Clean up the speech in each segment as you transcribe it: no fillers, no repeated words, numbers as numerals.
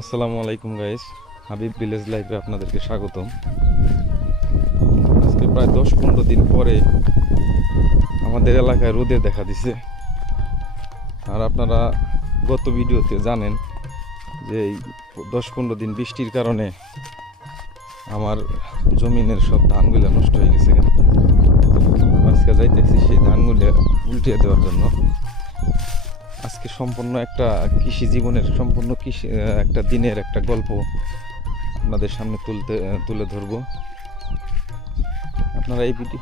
আসসালামু আলাইকুম guys, Habib village লাইফে আপনাদেরকে স্বাগতম। আজকে প্রায় 10-15 দিন পরে আমাদের এলাকায় রোদে দেখা দিছে। আর আপনারা গত ভিডিওতে জানেন যে এই 10-15 দিন বৃষ্টির কারণে আমার জমিনের সব ধানগুলো নষ্ট হয়ে গেছে। আজকে যাইতেছি সেই ধানগুলো উল্টিয়ে দেওয়ার জন্য। আজকে সম্পূর্ণ একটা কৃষি জীবনের একটা দিনের একটা গল্প আপনাদের সামনে তুলে ধরবো। আপনারা এই ভিডিও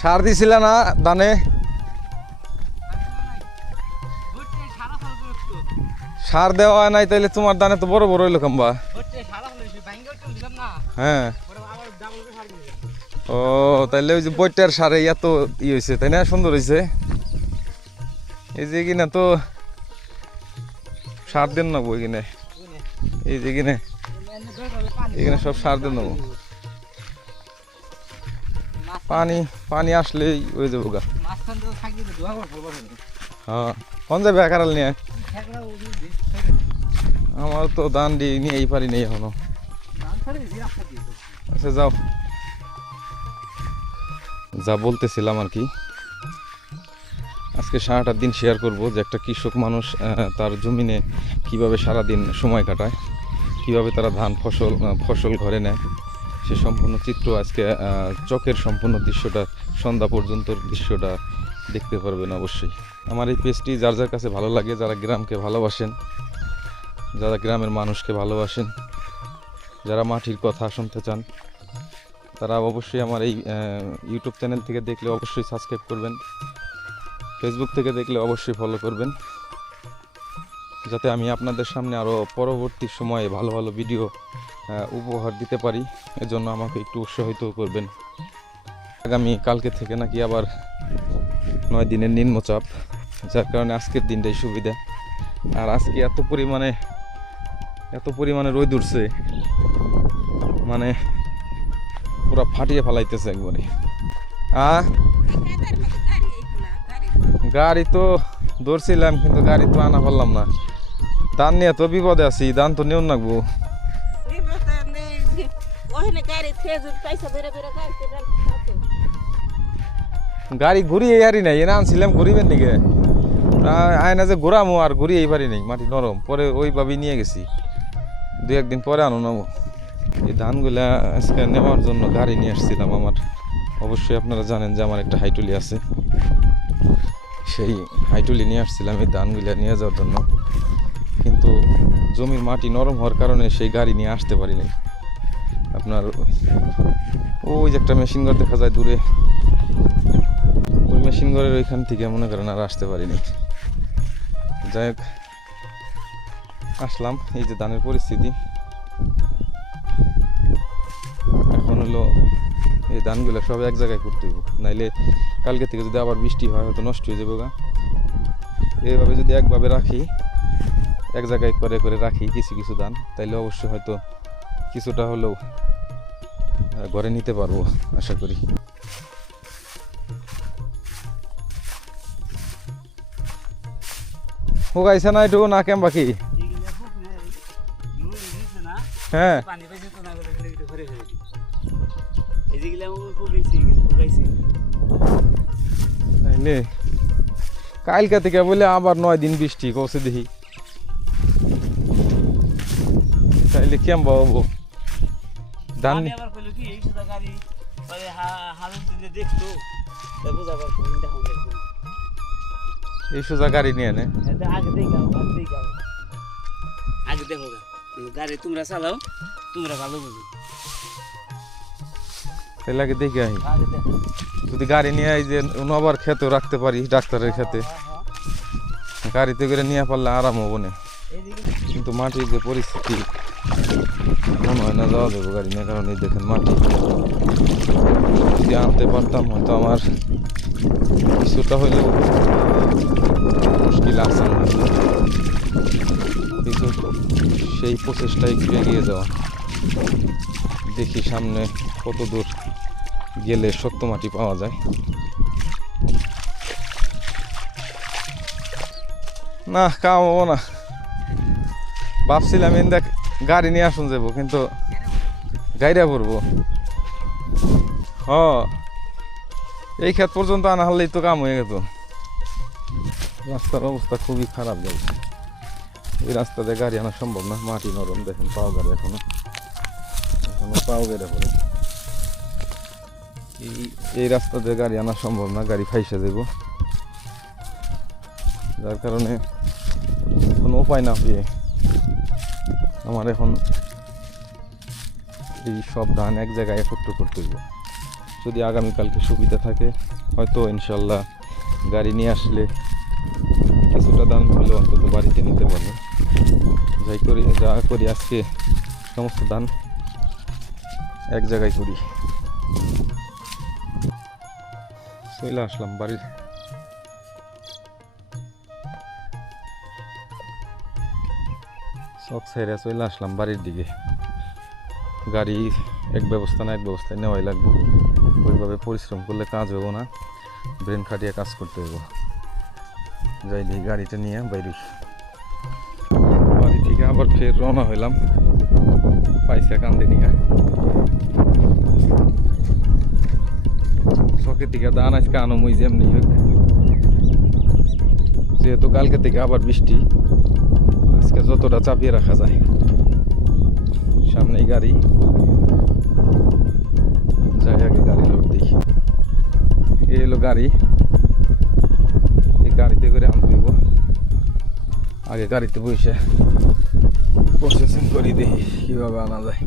সার দিছিল না ধানে? সার দেওয়া হয় নাই, তাইলে তোমার ধানে তো বড় বড় হইলো কাম্বা। হ্যাঁ, ও তাইলে ওই যে বইটার সারে এত হয়েছে, তাই না? সুন্দর হয়েছে। এই যে কিনা তো সার দেন নেবো এখানে, এই যে কিনে এখানে সব সার দেন নেবো। পানি আসলেই হয়ে যাবো গা। হ্যাঁ, কোন যাবে কারাল নিয়ে? আমার তো ধান দিয়ে নিয়েই পারি নেই এখনো। আচ্ছা যাও, যা বলতেছিলাম আর কি, আজকে সারাটা দিন শেয়ার করব যে একটা কৃষক মানুষ তার জমিনে কিভাবে সারাদিন সময় কাটায়, কিভাবে তারা ধান ফসল ঘরে নেয়, সে সম্পূর্ণ চিত্র আজকে চকের সম্পূর্ণ দৃশ্যটা, সন্ধ্যা পর্যন্ত দৃশ্যটা দেখতে পারবেন অবশ্যই। আমার এই পেজটি যার যার কাছে ভালো লাগে, যারা গ্রামকে ভালোবাসেন, যারা গ্রামের মানুষকে ভালোবাসেন, যারা মাটির কথা শুনতে চান, তারা অবশ্যই আমার এই ইউটিউব চ্যানেল থেকে দেখলে অবশ্যই সাবস্ক্রাইব করবেন, ফেসবুক থেকে দেখলে অবশ্যই ফলো করবেন, যাতে আমি আপনাদের সামনে আরও পরবর্তী সময়ে ভালো ভালো ভিডিও উপহার দিতে পারি। এজন্য আমাকে একটু উৎসাহিত করবেন। আগামী কালকে থেকে নাকি আবার 9 দিনের নিম্নচাপ, যার কারণে আজকের দিনটাই সুবিধা। আর আজকে এত পরিমাণে রোদ উঠছে, মানে পুরো ফাটিয়ে ফেলাইতেছে একবারে। গাড়ি তো ধরছিলাম, কিন্তু গাড়ি তো আনা পারলাম না। ধান নিয়ে তো বিপদে আছি, ধান তো নিও নাকবো। গাড়ি ঘুরিয়ে হারি নাই, এনে আনছিলাম ঘুরিবেন নিকে, আয়না যে ঘোরামো আর ঘুরিয়েই পারি নাই, মাটি নরম। পরে ওইভাবেই নিয়ে গেছি, 2-1 দিন পরে আনো নেবো। এই ধানগুলা আজকে নেওয়ার জন্য গাড়ি নিয়ে আসছিলাম। আমার অবশ্যই আপনারা জানেন যে আমার একটা হাইটুলি আছে, সেই হাইটুলি নিয়ে আসছিলাম এই ধানগুলা নিয়ে যাওয়ার জন্য, কিন্তু জমির মাটি নরম হওয়ার কারণে সেই গাড়ি নিয়ে আসতে পারি নাই। আপনার ওই যে একটা মেশিন ঘর দেখা যায় দূরে, ওই মেশিন ঘরের ওইখান থেকে মনে করেন আর আসতে পারিনি। যাই হোক, আসলাম। এই যে ধানের পরিস্থিতি এখন হলো, এই ধানগুলো সব এক জায়গায় করতে হবে, নাইলে কালকে থেকে যদি আবার বৃষ্টি হয় হয়তো নষ্ট হয়ে যাবে গা। এইভাবে যদি একভাবে রাখি, এক জায়গায় করে করে রাখি কিছু কিছু ধান, তাইলে অবশ্যই হয়তো কিছুটা হলেও ঘরে নিতে পারবো আশা করি। হোগাইছে না একটু না কেম বাকি? হ্যাঁ, কালকা থেকে বলে আবার 9 দিন বৃষ্টি কৌছে দেখি, তাইলে কেম বাবু ধান এই সোজা গাড়ি নিয়ে নে। আগে দেখো গাড়ি তোমরা চালাও, তোমরা ভালো বুঝো, তাইলে আগে দেখে আহি। যদি গাড়ি নিয়ে এই যে নবার খেতেও রাখতে পারি, ডাক্তারের খেতে গাড়িতে করে নিয়ে পারলে আরাম হবো না। কিন্তু মাটির যে পরিস্থিতি, মনে হয় না যাওয়া যাবো গাড়ি নিয়ে, কারণ এই দেখেন মাটি যদি আনতে পারতাম হয়তো আমার কিছুটা হইলেও মুশকিল আছে, কিন্তু সেই প্রচেষ্টায় একটু এগিয়ে যাওয়া। দেখি সামনে কত দূর গেলে শক্ত মাটি পাওয়া যায়। না কাম হবো না, ভাবছিলাম দেখ গাড়ি নিয়ে আসুন যাবো, কিন্তু গাড়িটা পড়বো। হ, এই ক্ষেত পর্যন্ত আনা হলেই তো কাম হয়ে গেত। রাস্তার অবস্থা খুবই খারাপ যাবে, এই রাস্তাতে গাড়ি আনা সম্ভব না, মাটি নরম, দেখেন পাও গাড়ি এখনো পাও গেড়ে পড়ে। এই রাস্তাতে গাড়ি আনা সম্ভব না, গাড়ি ফাইসে যাব, যার কারণে কোনো উপায় না পেয়ে আমার এখন এই সব ধান এক জায়গায় একত্র করতে হইব। যদি আগামীকালকে সুবিধা থাকে হয়তো ইনশাল্লাহ গাড়ি নিয়ে আসলে কিছুটা ধান হলে অন্তত বাড়িতে নিতে পারবো। যা করি আজকে সমস্ত ধান এক জায়গায় করি। চলে আসলাম বাড়ির, শখ ছেড়ে চলে আসলাম বাড়ির দিকে। গাড়ি এক ব্যবস্থা না এক ব্যবস্থায় নেওয়াই লাগবে, ওইভাবে পরিশ্রম করলে কাজ হবো না, ব্রেন খাটিয়ে কাজ করতে হবো। যাই দিই গাড়িটা নিয়ে বাইরে, বাড়ি থেকে আবার ফের রওনা হইলাম পাইসা কান্দে নিয়ে। চকের দিকে দান আজকে আনমই যেমনি হোক, যেহেতু কালকে থেকে আবার বৃষ্টি, আজকে যতটা চাপিয়ে রাখা যায়। সামনেই গাড়ি, যাই আগে গাড়ি লোড দিই। এই এলো গাড়ি, এই গাড়িতে করে আনতে হইব। আগে গাড়িতে বসে প্রসেসিং করে দিই কীভাবে আনা যায়।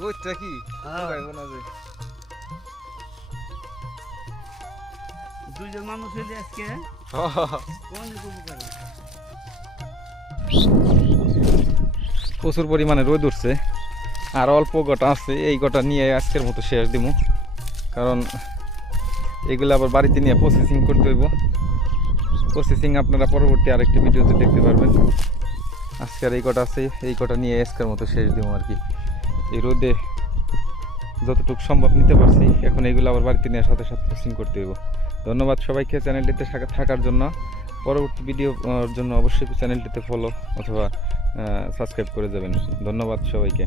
রোদটা কি দুইজন মানুষ হইলে আজকে অনেক উপকার। প্রচুর পরিমাণে রোদ উঠছে, আর অল্প গোটা আছে, এই গোটা নিয়ে আজকের মতো শেষ দিব, কারণ এগুলো আবার বাড়িতে নিয়ে প্রসেসিং করতে হইব। প্রসেসিং আপনারা পরবর্তী আরেকটি ভিডিওতে দেখতে পারবেন। আজকের এই কটা আছে, এই কটা নিয়ে আজকের মতো শেষ দিব আর কি। এই রোদে যতটুকু সম্ভব নিতে পারছি, এখন এইগুলো আবার বাড়িতে নিয়ে সাথে সাথে প্রসেসিং করতে হইব। ধন্যবাদ সবাইকে চ্যানেলটিতে থাকার জন্য। পরবর্তী ভিডিওর জন্য অবশ্যই চ্যানেলটিতে ফলো অথবা সাবস্ক্রাইব করে যাবেন। ধন্যবাদ সবাইকে।